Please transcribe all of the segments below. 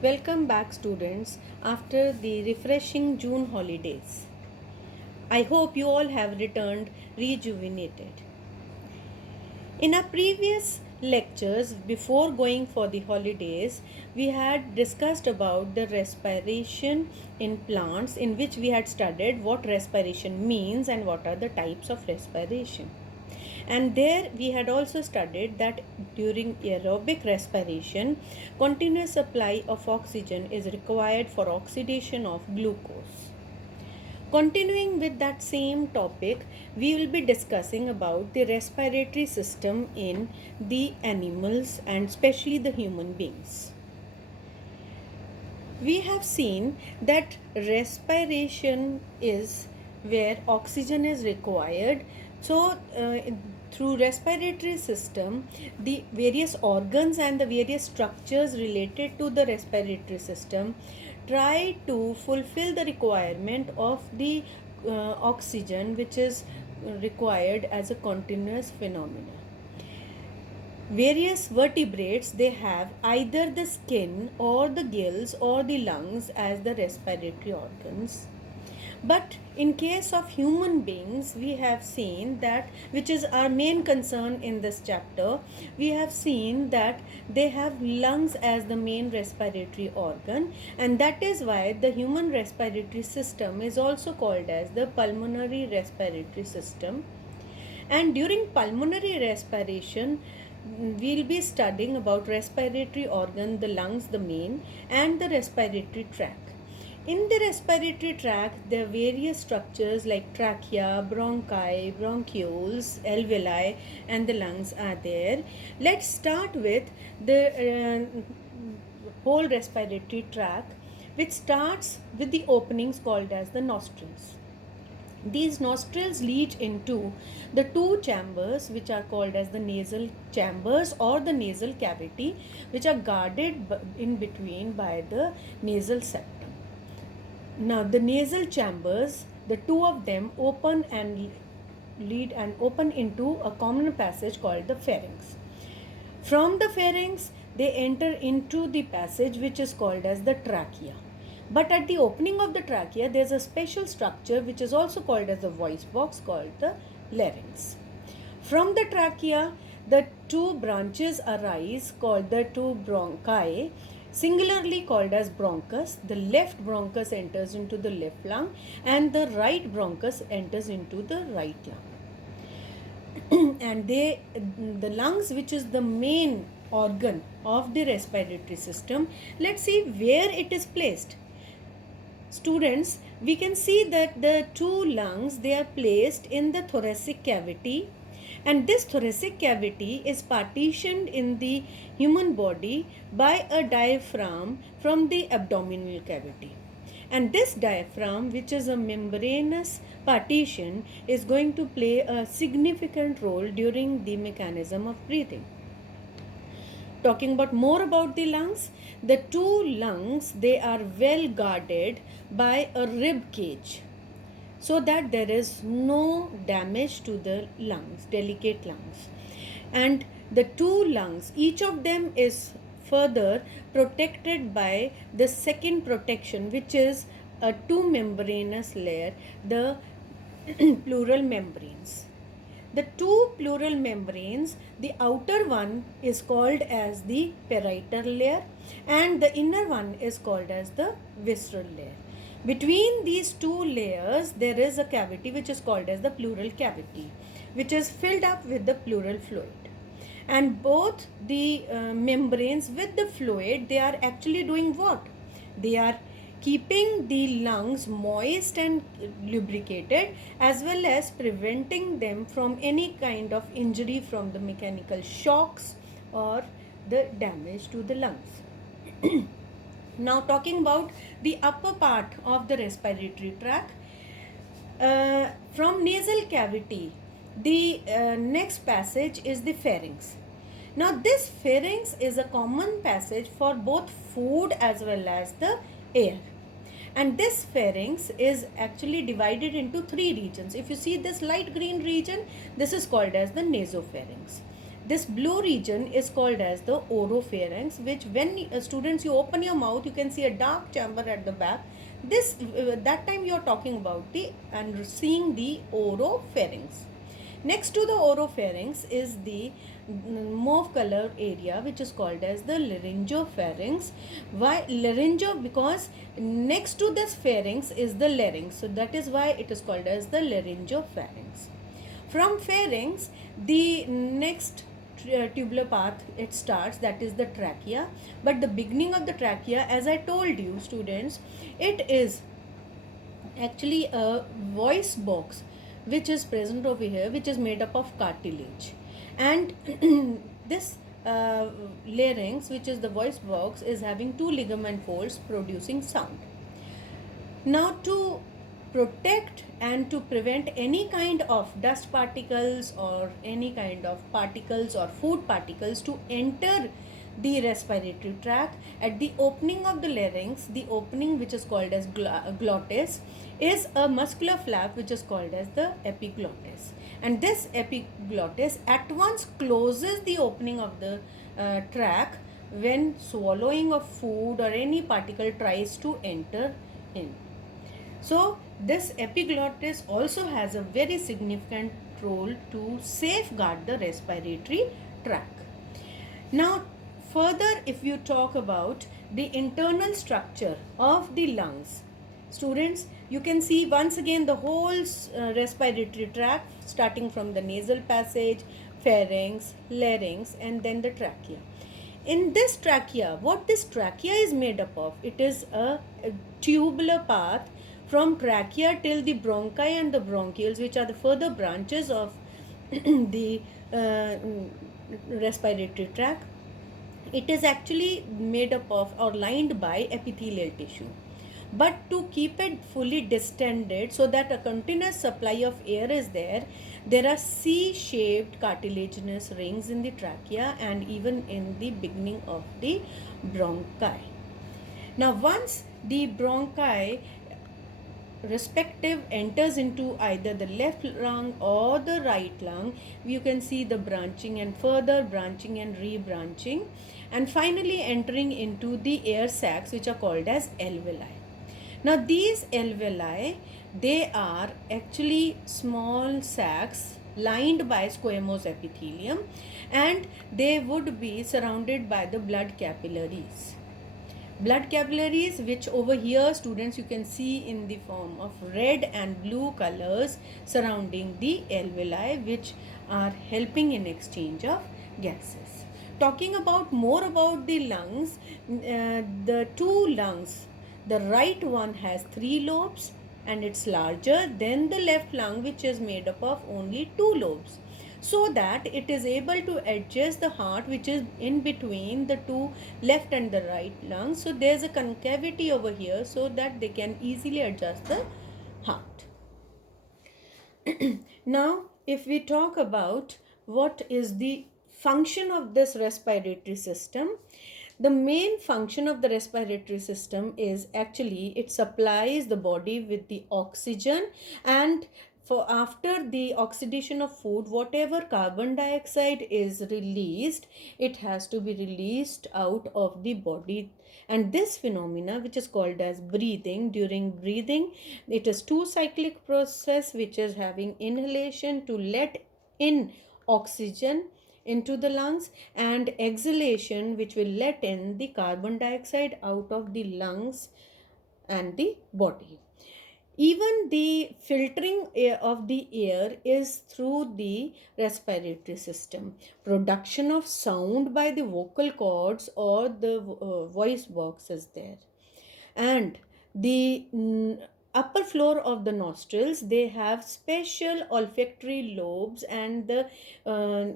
Welcome back, students, after the refreshing June holidays. I hope you all have returned rejuvenated. In our previous lectures, before going for the holidays, we had discussed about the respiration in plants, in which we had studied what respiration means and what are the types of respiration. And there we had also studied that during aerobic respiration, continuous supply of oxygen is required for oxidation of glucose. Continuing with that same topic, we will be discussing about the respiratory system in the animals and especially the human beings. We have seen that respiration is where oxygen is required. So, through respiratory system, the various organs and the various structures related to the respiratory system try to fulfill the requirement of the oxygen which is required as a continuous phenomenon. Various vertebrates, they have either the skin or the gills or the lungs as the respiratory organs. But in case of human beings, we have seen that, which is our main concern in this chapter, we have seen that they have lungs as the main respiratory organ, and that is why the human respiratory system is also called as the pulmonary respiratory system. And during pulmonary respiration, we'll be studying about respiratory organ, the lungs, the main, and the respiratory tract. In the respiratory tract, there are various structures like trachea, bronchi, bronchioles, alveoli, and the lungs are there. Let's start with the whole respiratory tract, which starts with the openings called as the nostrils. These nostrils lead into the two chambers which are called as the nasal chambers or the nasal cavity, which are guarded in between by the nasal septum. Now the nasal chambers, the two of them open and lead and open into a common passage called the pharynx. From the pharynx, they enter into the passage which is called as the trachea. But at the opening of the trachea, there is a special structure which is also called as the voice box called the larynx. From the trachea, the two branches arise called the two bronchi, singularly called as bronchus. The left bronchus enters into the left lung and the right bronchus enters into the right lung. And the lungs, which is the main organ of the respiratory system, let's see where it is placed. Students, we can see that the two lungs, they are placed in the thoracic cavity, and this thoracic cavity is partitioned in the human body by a diaphragm from the abdominal cavity. And this diaphragm, which is a membranous partition, is going to play a significant role during the mechanism of breathing. Talking about more about the lungs, the two lungs, they are well guarded by a rib cage, so that there is no damage to the lungs, delicate lungs. And the two lungs, each of them is further protected by the second protection, which is a two membranous layer, the pleural membranes. The two pleural membranes, the outer one is called as the parietal layer and the inner one is called as the visceral layer. Between these two layers, there is a cavity which is called as the pleural cavity, which is filled up with the pleural fluid. And both the membranes with the fluid, they are actually doing what? They are keeping the lungs moist and lubricated, as well as preventing them from any kind of injury from the mechanical shocks or the damage to the lungs. Now talking about the upper part of the respiratory tract, from nasal cavity, the next passage is the pharynx. Now this pharynx is a common passage for both food as well as the air. And this pharynx is actually divided into three regions. If you see this light green region, this is called as the nasopharynx. This blue region is called as the oropharynx, which when students, you open your mouth, you can see a dark chamber at the back. This that time you are talking about the and seeing the oropharynx. Next to the oropharynx is the mauve color area, which is called as the laryngopharynx. Why laryngo? Because next to this pharynx is the larynx, so that is why it is called as the laryngopharynx. From pharynx, the next tubular path it starts, that is the trachea. But the beginning of the trachea, as I told you students, it is actually a voice box which is present over here, which is made up of cartilage. And this larynx, which is the voice box, is having two ligament folds producing sound. Now, to protect and to prevent any kind of dust particles or any kind of particles or food particles to enter the respiratory tract, at the opening of the larynx, the opening which is called as glottis, is a muscular flap which is called as the epiglottis. And this epiglottis at once closes the opening of the tract when swallowing of food or any particle tries to enter in. So this epiglottis also has a very significant role to safeguard the respiratory tract. Now, further, if you talk about the internal structure of the lungs, students, you can see once again the whole respiratory tract, starting from the nasal passage, pharynx, larynx, and then the trachea. In this trachea, what this trachea is made up of, it is a tubular path from trachea till the bronchi and the bronchioles, which are the further branches of the respiratory tract. It is actually made up of or lined by epithelial tissue. But to keep it fully distended so that a continuous supply of air is there are C-shaped cartilaginous rings in the trachea and even in the beginning of the bronchi. Now, once the bronchi respective enters into either the left lung or the right lung, you can see the branching and further branching and rebranching, and finally entering into the air sacs, which are called as alveoli. Now these alveoli, they are actually small sacs lined by squamous epithelium, and they would be surrounded by the blood capillaries. Blood capillaries, which over here students you can see in the form of red and blue colors surrounding the alveoli, which are helping in exchange of gases. Talking about more about the lungs, the two lungs, the right one has 3 lobes and it's larger than the left lung, which is made up of only 2 lobes, so that it is able to adjust the heart which is in between the two left and the right lungs. So there's a concavity over here so that they can easily adjust the heart. Now, if we talk about what is the function of this respiratory system, the main function of the respiratory system is actually it supplies the body with the oxygen, and for after the oxidation of food, whatever carbon dioxide is released, it has to be released out of the body. And this phenomena, which is called as breathing, during breathing, it is two cyclic process which is having inhalation to let in oxygen into the lungs, and exhalation which will let in the carbon dioxide out of the lungs and the body. Even the filtering of the air is through the respiratory system. Production of sound by the vocal cords or the voice box is there. And the upper floor of the nostrils, they have special olfactory lobes and the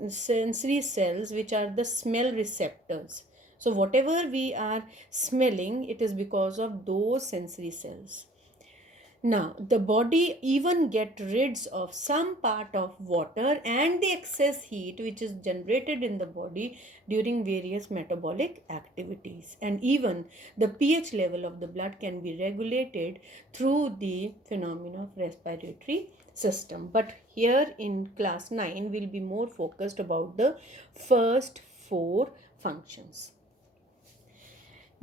sensory cells, which are the smell receptors. So whatever we are smelling, it is because of those sensory cells. Now, the body even get rid of some part of water and the excess heat which is generated in the body during various metabolic activities. And even the pH level of the blood can be regulated through the phenomena of respiratory system. But here in class 9, we'll be more focused about the first four functions.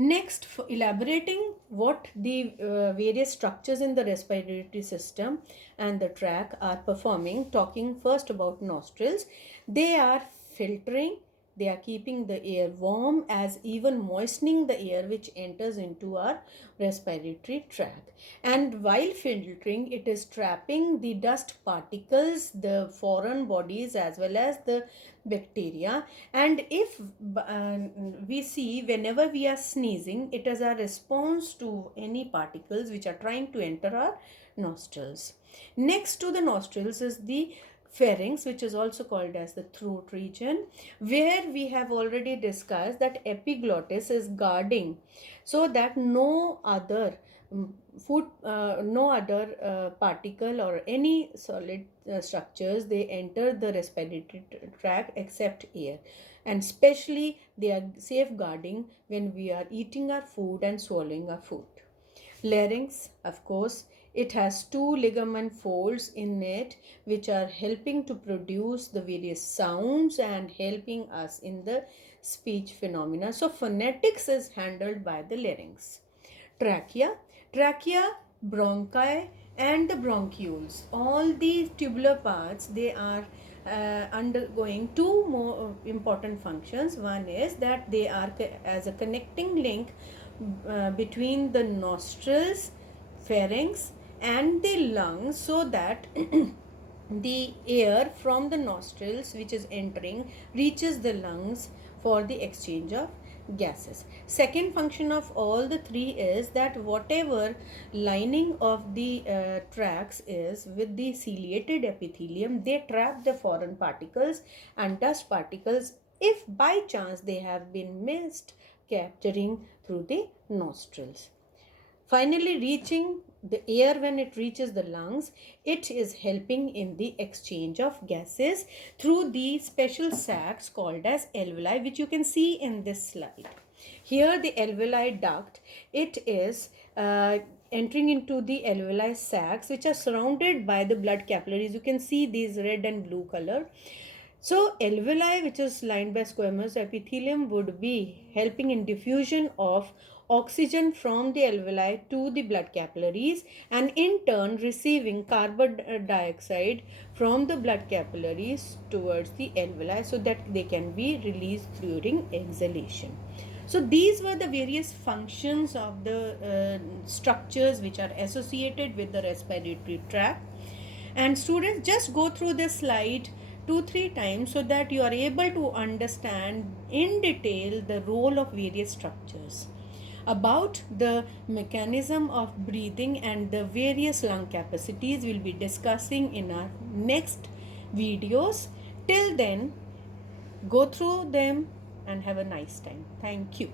Next, for elaborating what the various structures in the respiratory system and the tract are performing, talking first about nostrils. They are filtering, they are keeping the air warm, as even moistening the air which enters into our respiratory tract. And while filtering, it is trapping the dust particles, the foreign bodies, as well as the bacteria. And if we see, whenever we are sneezing, it is a response to any particles which are trying to enter our nostrils. Next to the nostrils is the pharynx, which is also called as the throat region, where we have already discussed that epiglottis is guarding so that no other particle or any solid structures they enter the respiratory tract except air. And especially they are safeguarding when we are eating our food and swallowing our food. Larynx, of course, it has two ligament folds in it which are helping to produce the various sounds and helping us in the speech phenomena. So phonetics is handled by the larynx. Trachea, bronchi, and the bronchioles. All these tubular parts, they are undergoing two more important functions. One is that they are as a connecting link between the nostrils, pharynx, and the lungs, so that the air from the nostrils which is entering reaches the lungs for the exchange of gases. Second function of all the three is that whatever lining of the tracts is with the ciliated epithelium, they trap the foreign particles and dust particles if by chance they have been missed capturing through the nostrils. Finally, reaching the air, when it reaches the lungs, it is helping in the exchange of gases through the special sacs called as alveoli, which you can see in this slide. Here the alveoli duct, it is entering into the alveoli sacs which are surrounded by the blood capillaries. You can see these red and blue color. So alveoli, which is lined by squamous epithelium, would be helping in diffusion of oxygen from the alveoli to the blood capillaries, and in turn receiving carbon dioxide from the blood capillaries towards the alveoli so that they can be released during exhalation. So these were the various functions of the structures which are associated with the respiratory tract. And students, just go through this slide 2-3 times so that you are able to understand in detail the role of various structures. About the mechanism of breathing and the various lung capacities we'll be discussing in our next videos. Till then, go through them and have a nice time. Thank you.